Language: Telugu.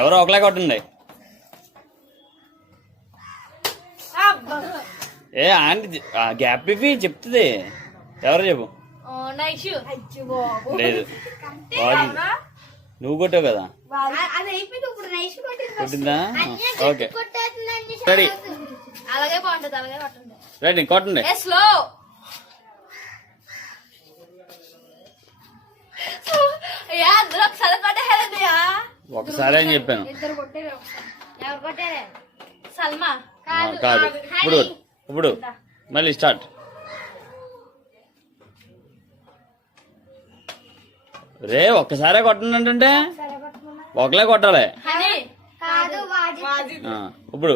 ఎవరో ఒకలే కొట్టండి. ఏ ఆంటీ గ్యాప్ ఇవి చెప్తుంది. ఎవరో చెప్పు. లేదు నువ్వు కొట్టావు కదా. కొట్టిందా? Okay ready. అలాగే బాగుంటది. అలాగే కొట్టండి. రెడీ కొట్టండి. స్లో ఒకసారి అని చెప్పాను. సల్మా కాదు. ఇప్పుడు మళ్ళీ స్టార్ట్. రే ఒక్కసారే కొట్టండి అంటే ఒకలే కొట్టాలి. ఇప్పుడు